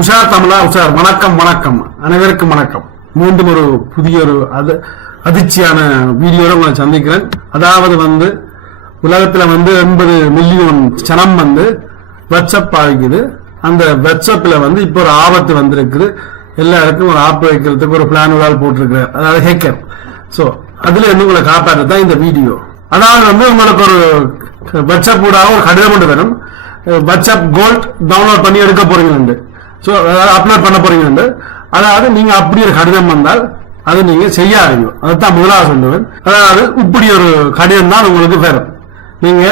உஷார் தமிழா உஷார். வணக்கம் வணக்கம். அனைவருக்கும் வணக்கம். மீண்டும் ஒரு புதிய ஒரு அது அதிர்ச்சியான வீடியோட உங்களை சந்திக்கிறேன். அதாவது வந்து உலகத்துல வந்து எண்பது மில்லியன் சனம் வந்து வெட்சப் ஆகிக்குது அந்த வெட்சப்ல வந்து இப்போ ஒரு ஆபத்து வந்திருக்குது. எல்லாருக்கும் ஒரு ஆப் வைக்கிறதுக்கு ஒரு பிளான் ஒரு ஆள் போட்டிருக்கிறார். அதாவது ஹேக்கர் சோ அதுல இருந்து உங்களை காப்பாற்ற தான் இந்த வீடியோ. அதாவது வந்து உங்களுக்கு ஒரு வாட்ஸ்அப் கூட ஒரு கடிதம் கொண்டு வரும் வாட்ஸ்அப் கோல்ட் டவுன்லோட் பண்ணி எடுக்க போறீங்க ஸோ அதாவது அப்லோட் பண்ண போறீங்க அதாவது நீங்க அப்படி ஒரு கடிதம் வந்தால் அது நீங்க செய்யாதீங்க. அதுதான் முதலாக சொல்லுவேன் அதாவது இப்படி ஒரு கடிதம் தான் உங்களுக்கு வரும். நீங்க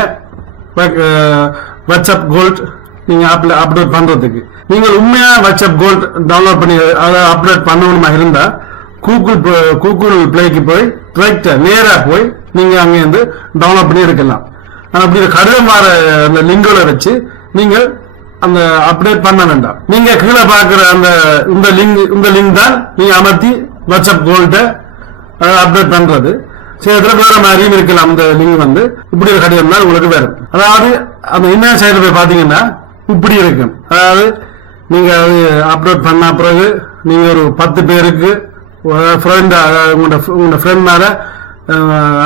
வாட்ஸ்அப் கோல்ட் நீங்க அப்லோட் பண்றதுக்கு. நீங்கள் உண்மையா வாட்ஸ்அப் கோல்ட் டவுன்லோட் பண்ணி அதை அப்லோட் பண்ணணுமா இருந்தா கூகுள் கூகுள் பிளேக்கு போய் direct நேரா போய் நீங்க அங்க இருந்து டவுன்லோட் பண்ணி எடுக்கலாம் அப்படி ஒரு கடிதம் வர அந்த லிங்கோட வச்சு நீங்கள் அந்த அப்டேட் பண்ண வேண்டாம் நீங்க கீழே பாக்குற அந்த இந்த லிங்க் இந்த லிங்க் தான் நீங்க அமர்த்தி வாட்ஸ்அப் கோல்ட்ட அப்டேட் பண்றது. சில இடத்துல வேற மாதிரியும் இருக்கலாம் அந்த லிங்க் வந்து. இப்படி ஒரு கடிதம் தான் உங்களுக்கு வரும் அதாவது அந்த என்ன சைடு போய் பாத்தீங்கன்னா இப்படி இருக்கும் அதாவது நீங்க அது அப்லோட் பண்ண பிறகு நீங்க ஒரு பத்து பேருக்கு ஃப்ரெண்ட் உங்களோட உங்களோட ஃப்ரெண்ட் மேல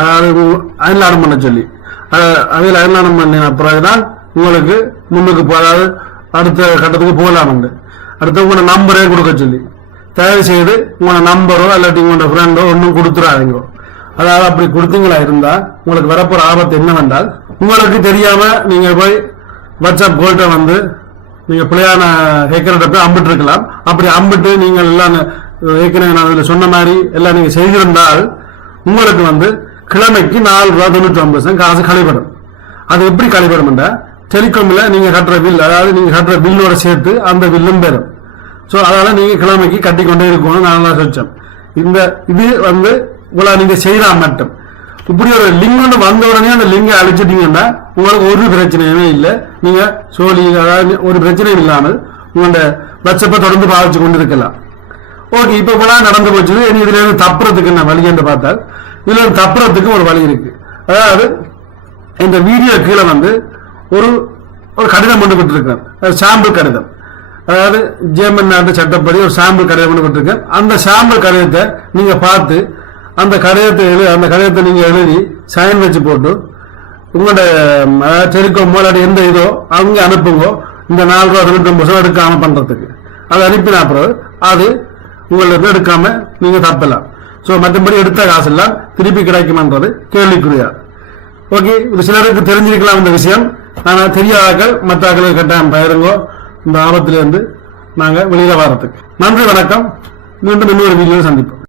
அதாவது அயல்நாடம் பண்ண சொல்லி. அதில் அயல்நாடம் பண்ணின பிறகுதான் உங்களுக்கு முன்னுக்கு போகாது அடுத்த கட்டத்துக்கு போகலாம் அடுத்து உங்களோட நம்பரே கொடுக்க சொல்லி. தயவு செய்து உங்களோட நம்பரோ இல்லாட்டி உங்களோட ஃப்ரெண்டோ ஒன்றும் கொடுத்துறாதீங்க. அதாவது அப்படி கொடுத்தீங்களா இருந்தா உங்களுக்கு வரப்போற ஆபத்து என்னவென்றால் உங்களுக்கு தெரியாம நீங்க போய் வாட்ஸ்அப் கோல்ட்ட வந்து நீங்க பிள்ளையான ஹேக்கர்கிட்ட போய் அம்பிட்டு இருக்கலாம் அப்படி அம்பிட்டு நீங்கள் எல்லாம் ஏற்கனவே நான் அதுல சொன்ன மாதிரி எல்லாம் நீங்க செய்திருந்தால் உங்களுக்கு வந்து கிழமைக்கு நாலு ரூபா தொண்ணூற்றி ஒன்பது காசு கழிப்படும் அது எப்படி கழிப்படும் டெலிகாமில் நீங்க கட்டுற பில் அதாவது நீங்க கட்டுற பில்லோட சேர்த்து அந்த பில்லும் பெறும். ஸோ அதனால நீங்க கிழமைக்கு கட்டிக்கொண்டே இருக்கணும் நான் தான் சொல்லிச்சேன். இந்த இது வந்து உங்களை நீங்க செய்யலாம் மட்டும். இப்படி ஒரு லிங்க் ஒன்று வந்த உடனே அந்த லிங்கை அழிச்சிட்டீங்கன்னா உங்களுக்கு ஒரு பிரச்சனையுமே இல்லை. நீங்க சோழி அதாவது ஒரு பிரச்சனையும் இல்லாமல் உங்களோட வாட்ஸ்அப்பை தொடர்ந்து பாவிச்சு கொண்டு இருக்கலாம் ஓகே இப்ப கூட நடந்து போச்சு இனி இதுல இருந்து தப்புறதுக்கு என்ன வழி என்று பார்த்தால் இதுல இருந்து தப்புறதுக்கு ஒரு வழி இருக்கு. அதாவது இந்த வீடியோ கீழே வந்து ஒரு ஒரு கடிதம் கொண்டு கொடுத்துருக்கேன் அது சாம்பிள் கடிதம். அதாவது ஜெர்மன் நாட்டு சட்டப்படி ஒரு சாம்பிள் கடிதம் கொண்டு கொடுத்துருக்கேன் அந்த சாம்பிள் கடிதத்தை நீங்க பார்த்து அந்த கடிதத்தை எழு அந்த கடிதத்தை நீங்க எழுதி சைன் வச்சு போட்டு உங்களோட டெலிகாம் இல்லாட்டி எந்த இதோ அவங்க அனுப்புங்க இந்த நாலு ரூபா தொண்ணூத்தி ஒன்பது ரூபா எடுக்காம பண்றதுக்கு. அது அனுப்பின அப்புறம் அது உங்களுக்கு எடுக்காம நீங்க தப்பலாம். ஸோ மற்றபடி எடுத்த காசு எல்லாம் திருப்பி கிடைக்குமான்றது கேள்விக்குரியா ஓகே இது சிலருக்கு தெரிஞ்சிருக்கலாம் இந்த விஷயம். ஆனால் தெரியாதாக்கள் மற்ற ஆக்களுக்கு கட்டாயம் பயிருங்கோ. இந்த ஆபத்திலிருந்து நாங்கள் வெளியில வரத்துக்கு நன்றி வணக்கம். மீண்டும் இன்னொரு வீடியோ சந்திப்போம்.